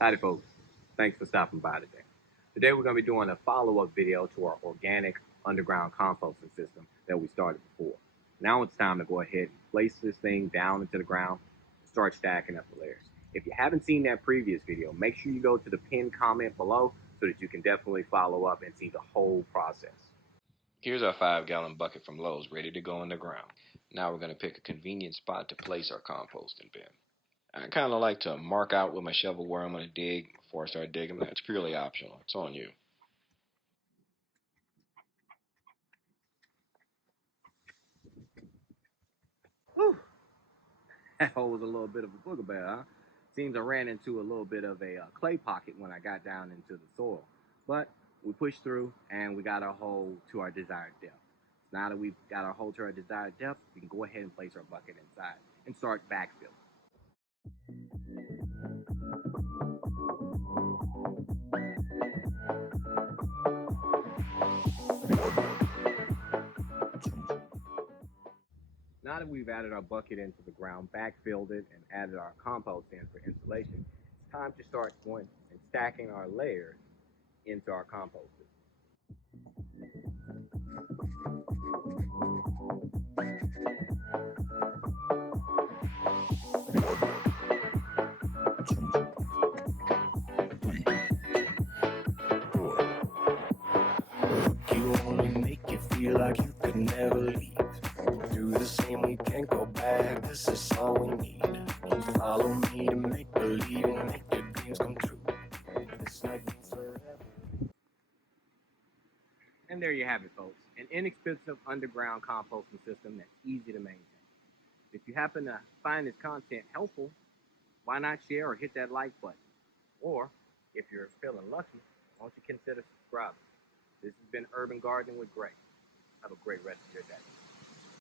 Howdy folks, thanks for stopping by today. Today we're going to be doing a follow-up video to our organic underground composting system that we started before. Now it's time to go ahead and place this thing down into the ground and start stacking up the layers. If you haven't seen that previous video, make sure you go to the pinned comment below so that you can definitely follow up and see the whole process. Here's our 5-gallon bucket from Lowe's ready to go in the ground. Now we're going to pick a convenient spot to place our composting bin. I kind of like to mark out with my shovel where I'm going to dig before I start digging. That's purely optional. It's on you. Whew, that hole was a little bit of a booger bear, huh? Seems I ran into a little bit of a clay pocket when I got down into the soil. But we pushed through and we got our hole to our desired depth. Now that we've got our hole to our desired depth, we can go ahead and place our bucket inside and start backfilling. Now that we've added our bucket into the ground, backfilled it, and added our compost in for insulation, it's time to start going and stacking our layers into our composter. You only make you feel like you could never leave. Do the same, we can't go back. This is all we need. Follow me to make believe and make your dreams come true. This night means forever. And there you have it, folks. An inexpensive underground composting system that's easy to maintain. If you happen to find this content helpful, why not share or hit that like button? Or, if you're feeling lucky, why don't you consider subscribing? This has been Urban Gardening with Gray. Have a great rest of your day.